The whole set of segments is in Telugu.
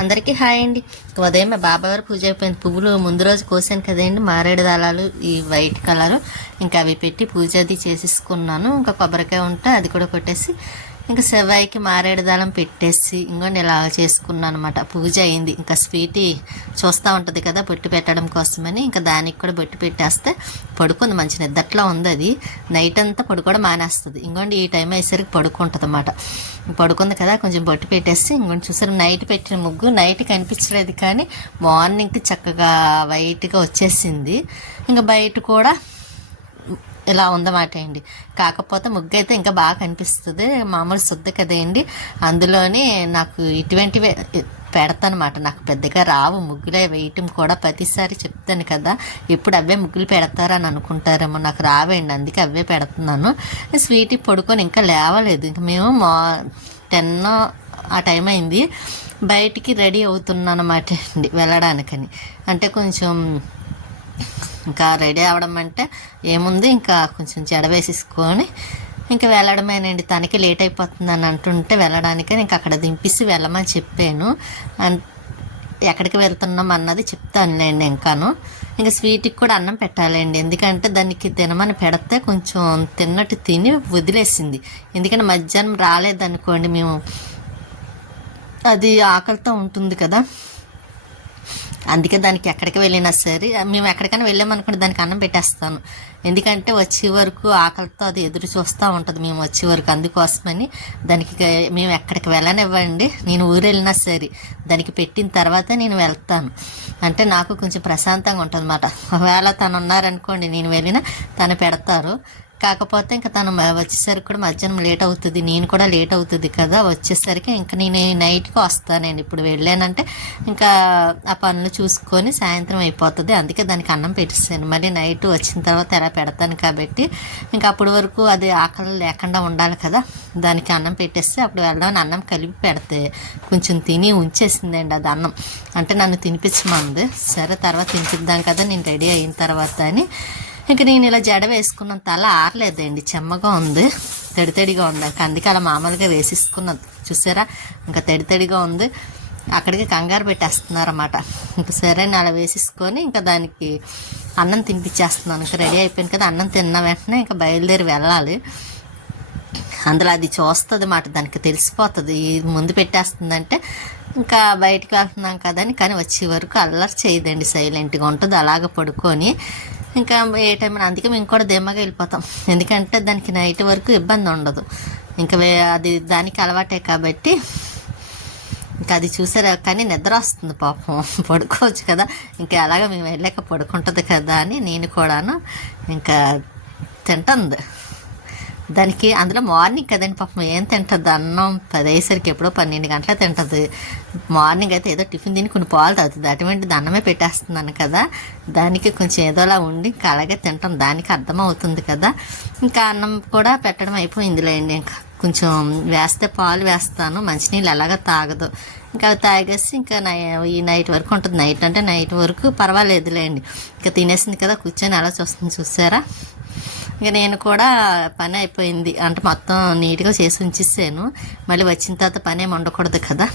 అందరికీ హాయ్ అండి. ఉదయం బాబా వారు పూజ అయిపోయింది. పువ్వులు ముందు రోజు కోసాను కదండి. మారేడు దళాలు ఈ వైట్ కలర్. ఇంకా అవి పెట్టి పూజ అది చేసేసుకున్నాను. ఇంకా కొబ్బరికాయ ఉంటే అది కూడా కొట్టేసి ఇంకా సెవాయికి మారేడు దళం పెట్టేసి ఇంకోండి ఇలా చేసుకున్నాను అనమాట పూజ అయింది. ఇంకా స్వీటీ చూస్తూ ఉంటుంది కదా బొట్టు పెట్టడం కోసమని. ఇంకా దానికి కూడా బొట్టు పెట్టేస్తే పడుకుంది మంచి నిద్దట్లో ఉంది అది. నైట్ అంతా పడుకోవడం మానేస్తుంది. ఇంకోండి ఈ టైం అయ్యేసరికి పడుకుంటుంది అనమాట పడుకుంది కదా కొంచెం బొట్టు పెట్టేసి ఇంకొంచెం చూసారు నైట్ పెట్టిన ముగ్గు నైట్ కనిపించలేదు కానీ మార్నింగ్కి చక్కగా వైట్గా వచ్చేసింది. ఇంకా బయట కూడా ఇలా ఉందన్నమాట అండి కాకపోతే ముగ్గు అయితే ఇంకా బాగా కనిపిస్తుంది. మామూలు శుద్ధ కదండి. అందులోని నాకు ఇటువంటివే పెడతానమాట. నాకు పెద్దగా రావు. ముగ్గులే వేయటం కూడా ప్రతిసారి చెప్తాను కదా. ఇప్పుడు అవే ముగ్గులు పెడతారని అనుకుంటారేమో. నాకు రావేయండి అందుకే అవే పెడుతున్నాను. స్వీట్ పడుకొని ఇంకా లేవలేదు. ఇంకా మేము మా టెన్ ఆ టైం అయింది. బయటికి రెడీ అవుతున్నాను అనమాట అండి వెళ్ళడానికని. అంటే కొంచెం ఇంకా రెడీ అవడం అంటే ఏముంది? ఇంకా కొంచెం జడ వేసేసుకొని ఇంకా వెళ్ళడమేనండి. తనకి లేట్ అయిపోతుంది అని అంటుంటే వెళ్ళడానికే ఇంకా అక్కడ దింపేసి వెళ్ళమని చెప్పాను. అన్- ఎక్కడికి వెళ్తున్నాం అన్నది చెప్తానులేండి ఇంకాను. ఇంకా స్వీట్కి కూడా అన్నం పెట్టాలండి. ఎందుకంటే దానికి తినమని పెడితే కొంచెం తిన్నట్టు తిని వదిలేసింది. ఎందుకంటే మధ్యాహ్నం రాలేదనుకోండి మేము. అది ఆకలితో ఉంటుంది కదా. అందుకే దానికి ఎక్కడికి వెళ్ళినా సరే మేము ఎక్కడికైనా వెళ్ళామనుకుంటే దానికి అన్నం పెట్టేస్తాను. ఎందుకంటే వచ్చే వరకు ఆకలితో అది ఎదురు చూస్తూ ఉంటుంది. మేము వచ్చే వరకు అందుకోసమని దానికి మేము ఎక్కడికి వెళ్ళనివ్వండి. నేను ఊరు వెళ్ళినా సరే దానికి పెట్టిన తర్వాత నేను వెళ్తాను. అంటే నాకు కొంచెం ప్రశాంతంగా ఉంటుంది అన్నమాట ఒకవేళ తను ఉన్నారనుకోండి నేను వెళ్ళినా తను పెడతారు. కాకపోతే ఇంకా తను మ- వచ్చేసరికి కూడా మధ్యాహ్నం లేట్ అవుతుంది. నేను కూడా లేట్ అవుతుంది కదా. వచ్చేసరికి ఇంకా నేను నైట్కి వస్తానండి. ఇప్పుడు వెళ్ళానంటే ఇంకా ఆ పనులు చూసుకొని సాయంత్రం అయిపోతుంది. అందుకే దానికి అన్నం పెట్టేసాను మళ్ళీ నైట్ వచ్చిన తర్వాత ఎలా పెడతాను కాబట్టి ఇంకా అప్పటి వరకు అది ఆకలి లేకుండా ఉండాలి కదా. దానికి అన్నం పెట్టేస్తే అప్పుడు వెళ్దామని అన్నం కలిపి పెడితే కొంచెం తిని ఉంచేసిందండి అది అన్నం. అంటే నన్ను తినిపించమంది. సరే తర్వాత తినిపిద్దాం కదా. నేను రెడీ అయిన తర్వాత అని ఇంకా నేను ఇలా జడ వేసుకున్నంత తల ఆరలేదండి. చెమ్మగా ఉంది. తడి తడిగా ఉంది. అందుకే అలా మామూలుగా వేసేసుకున్నది చూసారా? ఇంకా తడి తడిగా ఉంది. అక్కడికి కంగారు పెట్టేస్తున్నారన్నమాట. ఇంకా సరే అని అలా వేసేసుకొని ఇంకా దానికి అన్నం తినిపించేస్తున్నాను. ఇంకా రెడీ అయిపోయింది కదా అన్నం తిన్న వెంటనే ఇంకా బయలుదేరి వెళ్ళాలి. అందులో అది చూస్తుంది మాట. దానికి తెలిసిపోతుంది. ఇది ముందు పెట్టేస్తుందంటే ఇంకా బయటకు వెళ్తున్నాం కదని కానీ వచ్చే వరకు అల్లరి చేయదండి. సైలెంట్గా ఉంటుంది. అలాగ పడుకొని ఇంకా ఏ టైం అందుకే మేము కూడా దిమ్మగా వెళ్ళిపోతాం. ఎందుకంటే దానికి నైట్ వరకు ఇబ్బంది ఉండదు. ఇంకా వే- అది దానికి అలవాటే కాబట్టి ఇంకా అది చూసారా కానీ నిద్ర వస్తుంది పాపం. పడుకోవచ్చు కదా. ఇంకా అలాగ మేము వెళ్ళాక పడుకుంటుంది కదా అని నేను కూడాను ఇంకా తింటుంది. దానికి అందులో మార్నింగ్ కదండి పాపం ఏం తింటుంది? అన్నం పదేసరికి ఎప్పుడో పన్నెండు గంటల తింటుంది. మార్నింగ్ అయితే ఏదో టిఫిన్ తిని కొన్ని పాలు తాగుతుంది. అటువంటిది అన్నమే పెట్టేస్తున్నాను కదా. దానికి కొంచెం ఏదోలా ఉండి ఇంకా అలాగే తింటాం. దానికి అర్థమవుతుంది కదా. ఇంకా అన్నం కూడా పెట్టడం అయిపోయిందిలేండి ఇంకా. కొంచెం వేస్తే పాలు వేస్తాను మంచినీళ్ళు ఎలాగ తాగదు. ఇంకా అవి తాగేసి ఇంకా నై ఈ నైట్ వరకు ఉంటుంది. నైట్ అంటే నైట్ వరకు పర్వాలేదులేండి. ఇంకా తినేసింది కదా కూర్చొని అలా చూస్తుంది చూసారా? ఇంకా నేను కూడా పని అయిపోయింది. అంటే మొత్తం నీట్గా చేసి ఉంచేసాను. మళ్ళీ వచ్చిన తర్వాత పని ఏమి ఉండకూడదు కదా.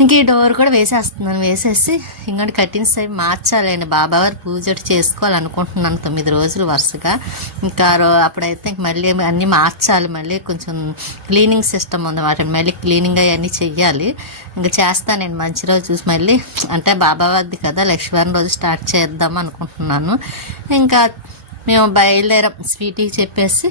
ఇంక ఈ డోర్ కూడా వేసేస్తున్నాను. వేసేసి ఇంకోటి కటింగ్స్ అవి మార్చాలండి. బాబావారి పూజ చేసుకోవాలనుకుంటున్నాను తొమ్మిది రోజులు వరుసగా. ఇంకా రో అప్పుడైతే ఇంక మళ్ళీ అన్నీ మార్చాలి. మళ్ళీ కొంచెం క్లీనింగ్ సిస్టమ్ ఉంది వాటిని మళ్ళీ క్లీనింగ్ అవన్నీ చెయ్యాలి. ఇంకా చేస్తానండి. మంచి రోజు చూసి మళ్ళీ అంటే బాబావారిది కదా. లక్ష్మీవారం రోజు స్టార్ట్ చేద్దాం అనుకుంటున్నాను. ఇంకా మేము బయలుదేరాం. స్వీటీకి చెప్పేసి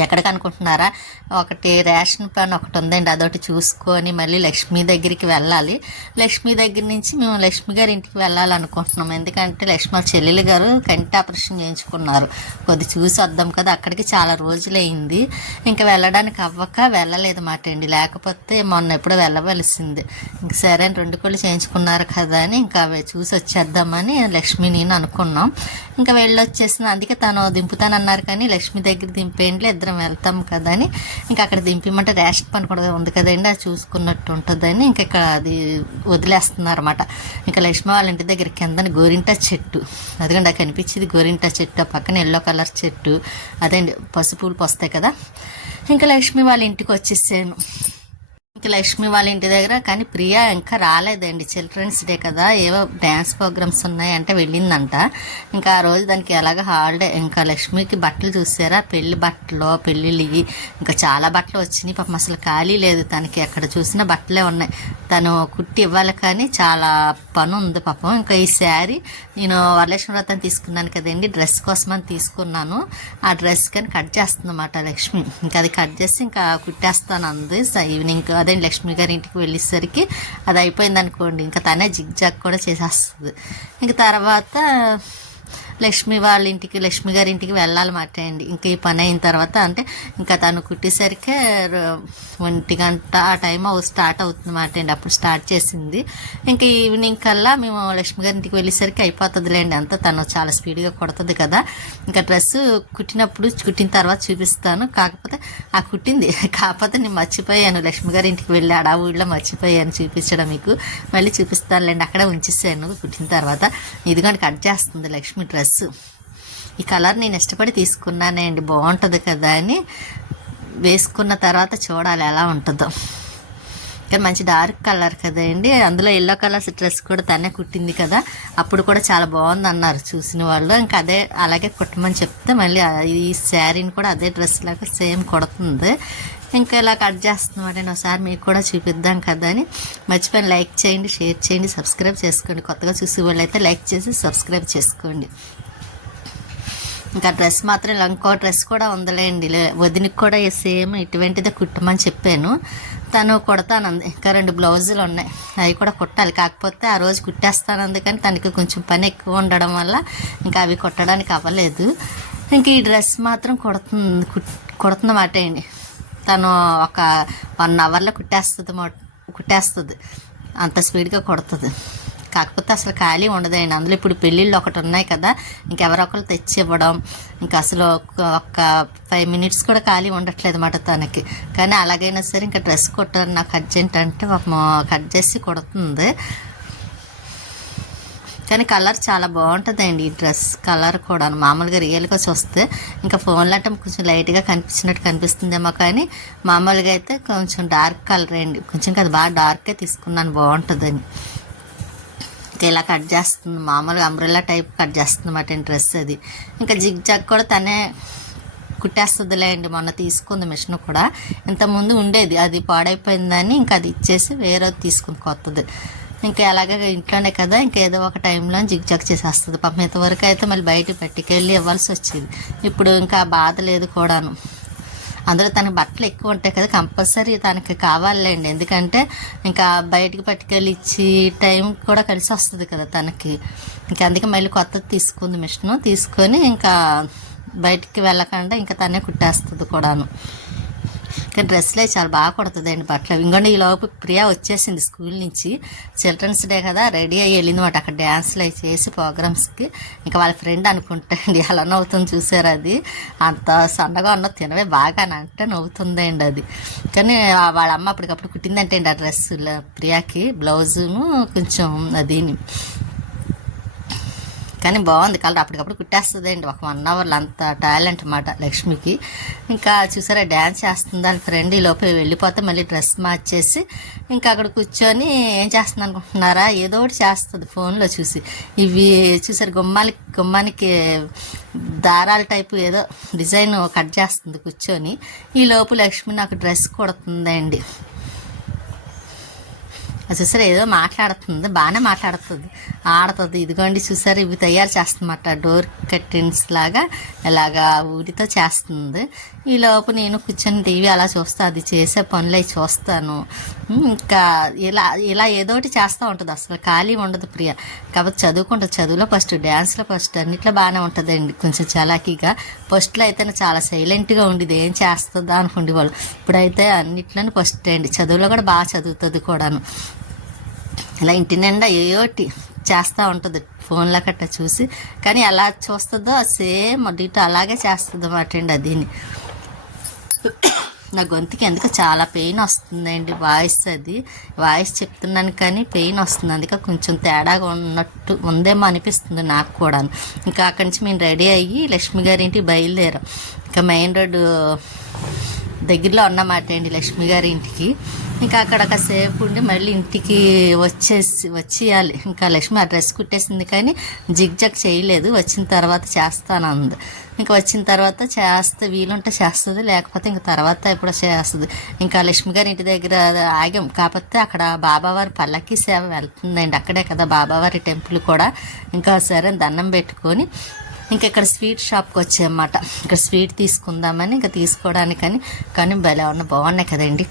ఎక్కడికి అనుకుంటున్నారా ఒకటి రేషన్ పని ఒకటి ఉందండి అదొకటి చూసుకొని మళ్ళీ లక్ష్మి దగ్గరికి వెళ్ళాలి. లక్ష్మి దగ్గర నుంచి మేము లక్ష్మి గారి ఇంటికి వెళ్ళాలనుకుంటున్నాం. ఎందుకంటే లక్ష్మి చెల్లెలు గారు కంటి ఆపరేషన్ చేయించుకున్నారు. కొద్ది చూసి వద్దాం కదా అక్కడికి చాలా రోజులైంది. ఇంకా వెళ్ళడానికి అవ్వక వెళ్ళలేదు మాట అండి. లేకపోతే మొన్న ఎప్పుడో వెళ్ళవలసింది. ఇంక సరే అని రెండు కోళ్ళు చేయించుకున్నారు కదా అని ఇంకా అవి చూసి వచ్చేద్దామని లక్ష్మి నేను అనుకున్నాం. ఇంకా వెళ్ళొచ్చేసిన అందుకే తను దింపుతానన్నారు కానీ లక్ష్మి దగ్గర దింపేయండి ఇద్దరం వెళ్తాం కదా అని ఇంకా అక్కడ దింపిమంటే రేషన్ పని కూడా ఉంది కదండి అది చూసుకున్నట్టు ఉంటుందని ఇంకా ఇక్కడ అది వదిలేస్తున్నారు అనమాట ఇంకా లక్ష్మి వాళ్ళ ఇంటి దగ్గర కిందని గోరింట చెట్టు. అదిగండి నాకు కనిపించేది గోరింట చెట్టు ఆ పక్కన ఎల్లో కలర్ చెట్టు. అదండి పసుపులు పోస్తాయి కదా. ఇంకా లక్ష్మి వాళ్ళ ఇంటికి వచ్చేసాను. లక్ష్మి వాళ్ళ ఇంటి దగ్గర కానీ ప్రియా ఇంకా రాలేదండి. చిల్డ్రన్స్ డే కదా ఏవో డ్యాన్స్ ప్రోగ్రామ్స్ ఉన్నాయి అంటే వెళ్ళిందంట. ఇంకా ఆ రోజు దానికి ఎలాగ హాలిడే ఇంకా లక్ష్మికి బట్టలు చూసారా? పెళ్ళి బట్టలు పెళ్ళిళ్ళు ఇంకా చాలా బట్టలు వచ్చినాయి. పాపం అసలు ఖాళీ లేదు తనకి. ఎక్కడ చూసినా బట్టలే ఉన్నాయి. తను కుట్టి ఇవ్వాలి కానీ చాలా పని ఉంది పాపం. ఇంకా ఈ శారీ నేను వరలక్ష్మి వ్రతం తీసుకున్నాను కదండి. డ్రెస్ కోసం అని తీసుకున్నాను. ఆ డ్రెస్ కానీ కట్ చేస్తుందన్నమాట లక్ష్మి. ఇంకా అది కట్ చేసి ఇంకా కుట్టేస్తాను అంది ఈవినింగ్ అదే లక్ష్మి గారి ఇంటికి వెళ్ళేసరికి అది అయిపోయింది అనుకోండి ఇంకా తనే జిగ్ జాగ్ కూడా చేసేస్తుంది. ఇంకా తర్వాత లక్ష్మి వాళ్ళ ఇంటికి లక్ష్మి గారి ఇంటికి వెళ్ళాలన్నమాట అండి. ఇంకా ఈ పని అయిన తర్వాత అంటే ఇంకా తను కుట్టేసరికి ఒంటి గంట ఆ టైం అవు స్టార్ట్ అవుతుందన్నమాట అండి. అప్పుడు స్టార్ట్ చేసింది. ఇంకా ఈవినింగ్ కల్లా మేము లక్ష్మి గారి ఇంటికి వెళ్ళేసరికి అయిపోతుందిలేండి. అంతా తను చాలా స్పీడ్గా కొడుతుంది కదా. ఇంకా డ్రెస్ కుట్టినప్పుడు కుట్టిన తర్వాత చూపిస్తాను. కాకపోతే ఆ కుట్టింది. కాకపోతే నేను మర్చిపోయాను. లక్ష్మి గారి ఇంటికి వెళ్ళి ఆడ ఊళ్ళో మర్చిపోయాను చూపించడం మీకు. మళ్ళీ చూపిస్తానులేండి. అక్కడే ఉంచేసాను కుట్టిన తర్వాత. ఇదిగోండి కట్ చేస్తుంది లక్ష్మి డ్రెస్ ఈ కలర్ నేను ఇష్టపడి తీసుకున్నానండి బాగుంటుంది కదా అని వేసుకున్న తర్వాత చూడాలి ఎలా ఉంటుందో. కానీ మంచి డార్క్ కలర్ కదండి అందులో ఎల్లో కలర్స్ డ్రెస్ కూడా తనే కుట్టింది కదా. అప్పుడు కూడా చాలా బాగుంది అన్నారు చూసిన వాళ్ళు. ఇంకా అదే అలాగే కుట్టమని చెప్తే మళ్ళీ ఈ శారీని కూడా అదే డ్రెస్ లాగా సేమ్ కుడుతుంది. ఇంకా ఇలా కట్ చేస్తున్నాం నేను ఒకసారి మీకు కూడా చూపిద్దాం కదా అని. మర్చిపోయిన లైక్ చేయండి షేర్ చేయండి సబ్స్క్రైబ్ చేసుకోండి. కొత్తగా చూసే వాళ్ళు అయితే లైక్ చేసి సబ్స్క్రైబ్ చేసుకోండి. ఇంకా డ్రెస్ మాత్రం ఇంకో డ్రెస్ కూడా ఉందిలేండి. లే- వదినికి కూడా సేమ్ ఇటువంటిదే కుట్టమని చెప్పాను. తను కుడతానంది. ఇంకా రెండు బ్లౌజులు ఉన్నాయి. అవి కూడా కుట్టాలి. కాకపోతే ఆ రోజు కుట్టేస్తానంది కానీ తనకి కొంచెం పని ఎక్కువ ఉండడం వల్ల ఇంకా అవి కుట్టడానికి అవ్వలేదు. ఇంక ఈ డ్రెస్ మాత్రం కుడుతుంది కుట్- కుడుతుందన్నమాట అండి. తను ఒక వన్ అవర్లో కుట్టేస్తుంది కుట్టేస్తుంది. అంత స్పీడ్గా కొడుతుంది. కాకపోతే అసలు ఖాళీ ఉండదండి. అందులో ఇప్పుడు పెళ్ళిళ్ళు ఒకటి ఉన్నాయి కదా ఇంకెవరో ఒకరు తెచ్చి ఇవ్వడం ఇంకా అసలు ఒక- ఫైవ్ మినిట్స్ కూడా ఖాళీ ఉండట్లేదు అన్నమాట తనకి. కానీ అలాగైనా సరే ఇంకా డ్రెస్ కుట్టారు నాకు అర్జెంట్ అంటే కట్ చేసి కుడుతుంది. కానీ కలర్ చాలా బాగుంటుందండి ఈ డ్రెస్. కలర్ కూడా మామూలుగా రియల్గా చూస్తే ఇంకా ఫోన్లో అంటే కొంచెం లైట్గా కనిపించినట్టు కనిపిస్తుందేమో కానీ మామూలుగా అయితే కొంచెం డార్క్ కలర్ అండి. కొంచెం కదా బాగా డార్కే తీసుకున్నాను. బాగుంటుందని. ఇలా కట్ చేస్తుంది. మామూలుగా అంబ్రెల్లా టైప్ కట్ చేస్తుంది అన్నమాట డ్రెస్ అది. ఇంకా జిగ్ జాగ్ కూడా తనే కుట్టేస్తుందిలే అండి మొన్న తీసుకుంది మిషన్ కూడా. ఇంతకుముందు ఉండేది. అది పాడైపోయిందని ఇంకా అది ఇచ్చేసి వేరేది తీసుకుంది కొత్తది. ఇంకా అలాగే ఇంట్లోనే కదా ఇంకా ఏదో ఒక టైంలో జిగ్జాగ్ చేసేస్తుంది. పాపం ఇంతవరకు అయితే మళ్ళీ బయట పట్టుకెళ్ళి ఇవ్వాల్సి వచ్చేది. ఇప్పుడు ఇంకా బాధ లేదు కూడాను. అందులో తనకి బట్టలు ఎక్కువ ఉంటాయి కదా కంపల్సరీ తనకి కావాలండి ఎందుకంటే ఇంకా బయటికి పట్టుకెళ్ళి ఇచ్చి టైం కూడా కలిసి వస్తుంది కదా తనకి. ఇంకా అందుకే మళ్ళీ కొత్తది తీసుకుంది మిషన్. తీసుకొని ఇంకా బయటికి వెళ్ళకుండా ఇంకా తనే కుట్టేస్తుంది కూడాను. కానీ డ్రెస్లే చాలా బాగా కుడుతుందండి బట్టలు. ఇంకోండి ఈ లోపు ప్రియా వచ్చేసింది స్కూల్ నుంచి. చిల్డ్రన్స్ డే కదా రెడీ అయ్యి వెళ్ళింది అక్కడ డ్యాన్స్లు అవి చేసి ప్రోగ్రామ్స్కి. ఇంకా వాళ్ళ ఫ్రెండ్ అనుకుంటాండి అలా నవ్వుతుంది చూసారు అది? అంత సన్నగా ఉన్న తినవే బాగా అని అంటే నవ్వుతుందండి అది. కానీ వాళ్ళ అమ్మ అప్పటికప్పుడు కుట్టిందంటే అండి ఆ డ్రెస్ ప్రియాకి బ్లౌజును కొంచెం అదిని కానీ బాగుంది. కలర్ అప్పటికప్పుడు కుట్టేస్తుందండి. ఒక వన్ అవర్లో అంత టాలెంట్ అన్నమాట లక్ష్మికి. ఇంకా చూసారా డ్యాన్స్ చేస్తుంది అని ఫ్రెండ్ ఈ లోపల వెళ్ళిపోతే మళ్ళీ డ్రెస్ మార్చేసి ఇంకా అక్కడ కూర్చొని ఏం చేస్తుంది అనుకుంటున్నారా? ఏదో ఒకటి చేస్తుంది ఫోన్లో చూసి. ఇవి చూసారు గుమ్మాలకి గుమ్మానికి దారాల టైపు ఏదో డిజైన్ కట్ చేస్తుంది కూర్చొని. ఈ లోపు లక్ష్మి నాకు డ్రెస్ కుడుతుందండి. చూసారు చూసారా ఏదో మాట్లాడుతుంది. బాగానే మాట్లాడుతుంది. ఆడుతుంది. ఇదిగోండి చూసారు ఇవి తయారు చేస్తుందన్నమాట డోర్ కర్టెన్స్ లాగా ఇలాగా ఊరితో చేస్తుంది. ఈ లోపు నేను కూర్చొని టీవీ అలా చూస్తా అది చేసే పనులు అవి చూస్తాను. ఇంకా ఇలా ఇలా ఏదో ఒకటి చేస్తూ ఉంటుంది. అసలు ఖాళీ ఉండదు ప్రియ. కాబట్టి చదువుకుంటుంది చదువులో ఫస్ట్ డ్యాన్స్లో ఫస్ట్ అన్నిట్లో బాగానే ఉంటుందండి. కొంచెం చలాకీగా. ఫస్ట్లో అయితే చాలా సైలెంట్గా ఉండేది. ఏం చేస్తుందా అనుకుండే వాళ్ళు. ఇప్పుడైతే అన్నిట్లోనే ఫస్ట్ అండి. చదువులో కూడా బాగా చదువుతుంది కూడాను. ఇలా ఇంటి నిండా ఏయోటి చేస్తూ ఉంటుంది. ఫోన్లో కట్ట చూసి. కానీ ఎలా చూస్తుందో సేమ్ డిటో అలాగే చేస్తుంది అన్నమాట అండి అదిని నా గొంతుకి ఎందుకు చాలా పెయిన్ వస్తుందండి వాయిస్ అది. వాయిస్ చెప్తున్నాను కానీ పెయిన్ వస్తుంది. అందుకే కొంచెం తేడాగా ఉన్నట్టు ఉందేమో అనిపిస్తుంది నాకు కూడా ఇంకా అక్కడి నుంచి మేము రెడీ అయ్యి లక్ష్మి గారి ఇంటికి బయలుదేరాం. ఇంకా మెయిన్ రోడ్డు దగ్గరలో ఉన్నమాట అండి లక్ష్మి గారి ఇంటికి. ఇంకా అక్కడ కాసేపు ఉండి మళ్ళీ ఇంటికి వచ్చేసి వచ్చేయాలి. ఇంకా లక్ష్మి ఆ డ్రెస్ కుట్టేసింది కానీ జిగ్ జగ్ చేయలేదు. వచ్చిన తర్వాత చేస్తాను అంది. ఇంకా వచ్చిన తర్వాత చేస్తే వీలుంటే చేస్తుంది లేకపోతే ఇంకా తర్వాత ఎప్పుడో చేస్తుంది. ఇంకా లక్ష్మి గారి ఇంటి దగ్గర ఆగాం. కాకపోతే అక్కడ బాబావారి పల్లకి సేవ వెళ్తుందండి. అక్కడే కదా బాబావారి టెంపుల్ కూడా. ఇంకా సరే దండం పెట్టుకొని ఇంకా ఇక్కడ స్వీట్ షాప్కి వచ్చాయన్నమాట ఇక్కడ స్వీట్ తీసుకుందామని ఇంకా తీసుకోవడానికని. కానీ భలే ఉన్న బాగున్నాయి కదండి.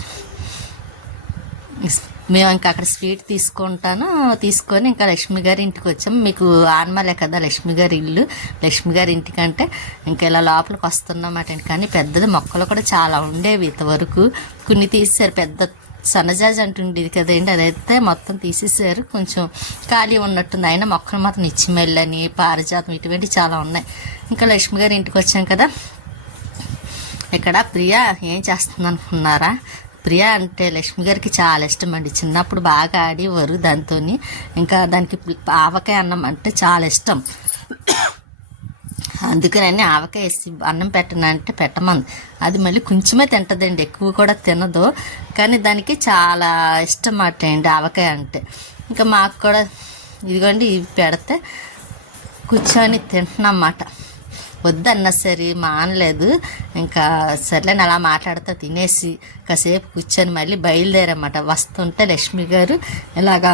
మేము ఇంకా అక్కడ స్వీట్ తీసుకుంటాను. తీసుకొని ఇంకా లక్ష్మి గారి ఇంటికి వచ్చాం. మీకు ఆన్మలే కదా లక్ష్మి గారి ఇల్లు. లక్ష్మి గారి ఇంటికంటే ఇంకా ఇలా లోపలికి వస్తున్నామాట కానీ పెద్దది మొక్కలు కూడా చాలా ఉండేవి ఇంతవరకు కొన్ని తీసేశారు. పెద్ద సన్నజాజ్ అంటుండేది కదండి. అదైతే మొత్తం తీసేసారు కొంచెం ఖాళీ ఉన్నట్టుంది. అయినా మొక్కలు మాత్రం నిచ్చిమెల్లని పారిజాతం ఇటువంటివి చాలా ఉన్నాయి. ఇంకా లక్ష్మి గారి ఇంటికి వచ్చాం కదా. ఇక్కడ ప్రియా ఏం చేస్తుంది అనుకున్నారా ప్రియ అంటే లక్ష్మి గారికి చాలా ఇష్టం అండి. చిన్నప్పుడు బాగా ఆడేవారు దాంతో ఇంకా దానికి ఆవకాయ అన్నం అంటే చాలా ఇష్టం. అందుకని ఆవకాయ వేసి అన్నం పెట్టనంటే పెట్టమంది. అది మళ్ళీ కొంచెమే తింటదండి. ఎక్కువ కూడా తినదు. కానీ దానికి చాలా ఇష్టం మాట అండి ఆవకాయ అంటే. ఇంకా మాకు కూడా ఇదిగోండి ఇవి పెడితే కూర్చొని తింటున్నాం అన్నమాట వద్దన్నా సరే మానలేదు ఇంకా సర్లేని అలా మాట్లాడుతూ తినేసి కాసేపు కూర్చొని మళ్ళీ బయలుదేరమాట. వస్తుంటే లక్ష్మి గారు ఇలాగా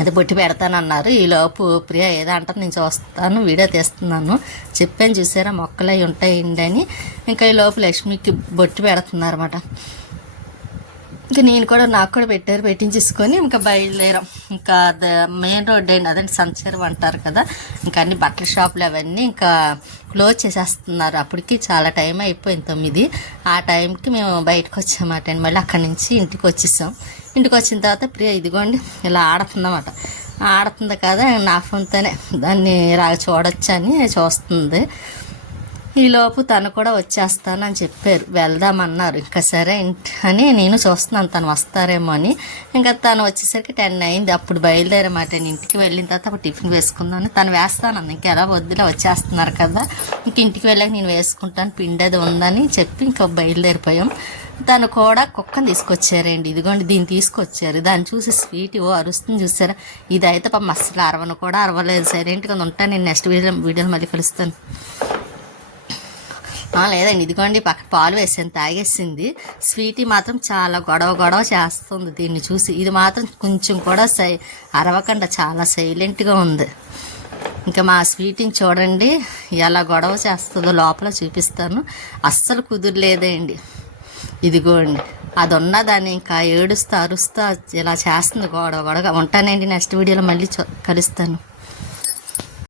అది బొట్టి పెడతానన్నారు. ఈలోపు ప్రియ ఏదో అంటుంది నేను చూస్తాను వీడియో తీస్తున్నాను. చెప్పాను చూసారా మొక్కలు అవి ఉంటాయండి అని. ఇంకా ఈ లోపు లక్ష్మికి బొట్టి పెడుతున్నారన్నమాట. ఇంకా నేను కూడా నాకు కూడా పెట్టారు పెట్టించేసుకొని ఇంకా బయలుదేరాం. ఇంకా మెయిన్ రోడ్ అండి అదండి సంచరం అంటారు కదా ఇంకా అన్ని బట్టల షాపులు అవన్నీ ఇంకా క్లోజ్ చేసేస్తున్నారు. అప్పటికి చాలా టైం అయిపోయింది తొమ్మిది. ఆ టైంకి మేము బయటకు వచ్చామాట అండి. మళ్ళీ అక్కడి నుంచి ఇంటికి వచ్చేసాం. ఇంటికి వచ్చిన తర్వాత ప్రియ ఇదిగోండి ఇలా ఆడుతుందన్నమాట. ఆడుతుంది కదా నా ఫోన్తోనే. దాన్ని రా చూడొచ్చని చూస్తుంది. ఈలోపు తను కూడా వచ్చేస్తానని చెప్పారు. వెళ్దామన్నారు. ఇంకా సరే అని నేను చూస్తున్నాను. తను వస్తారేమో అని. ఇంకా తను వచ్చేసరికి టెన్ అయింది. అప్పుడు బయలుదేరమాట నేను ఇంటికి వెళ్ళిన తర్వాత అప్పుడు టిఫిన్ వేసుకుందాను తను వేస్తాను ఇంకా ఎలా వద్దులే వచ్చేస్తున్నారు కదా. ఇంక ఇంటికి వెళ్ళాక నేను వేసుకుంటాను. పిండి అది ఉందని చెప్పి ఇంకా బయలుదేరిపోయాం. తను కూడా కుక్కను తీసుకొచ్చారండి. ఇదిగోండి దీన్ని తీసుకొచ్చారు. దాన్ని చూసి స్వీట్ ఓ అరుస్తుంది చూసారా. ఇదైతే పాపం అస్సలు అరవను కూడా అరవలేదు. సైలెంట్గా ఉంటాను. నేను నెక్స్ట్ వీడియో వీడియోలో మళ్ళీ కలుస్తాను. లేదండి. ఇదిగోండి పక్కన పాలు వేసాను తాగేసింది. స్వీటీ మాత్రం చాలా గొడవ గొడవ చేస్తుంది దీన్ని చూసి. ఇది మాత్రం కొంచెం కూడా సై అరవకుండా చాలా సైలెంట్గా ఉంది. ఇంకా మా స్వీటీని చూడండి ఎలా గొడవ చేస్తుందో లోపల చూపిస్తాను. అస్సలు కుదురలేదండి ఇదిగోండి అది ఉన్నదాన్ని ఇంకా ఏడుస్తా అరుస్తూ ఇలా చేస్తుంది గొడవ గొడవ ఉంటానండి నెక్స్ట్ వీడియోలో మళ్ళీ చూ- కలుస్తాను.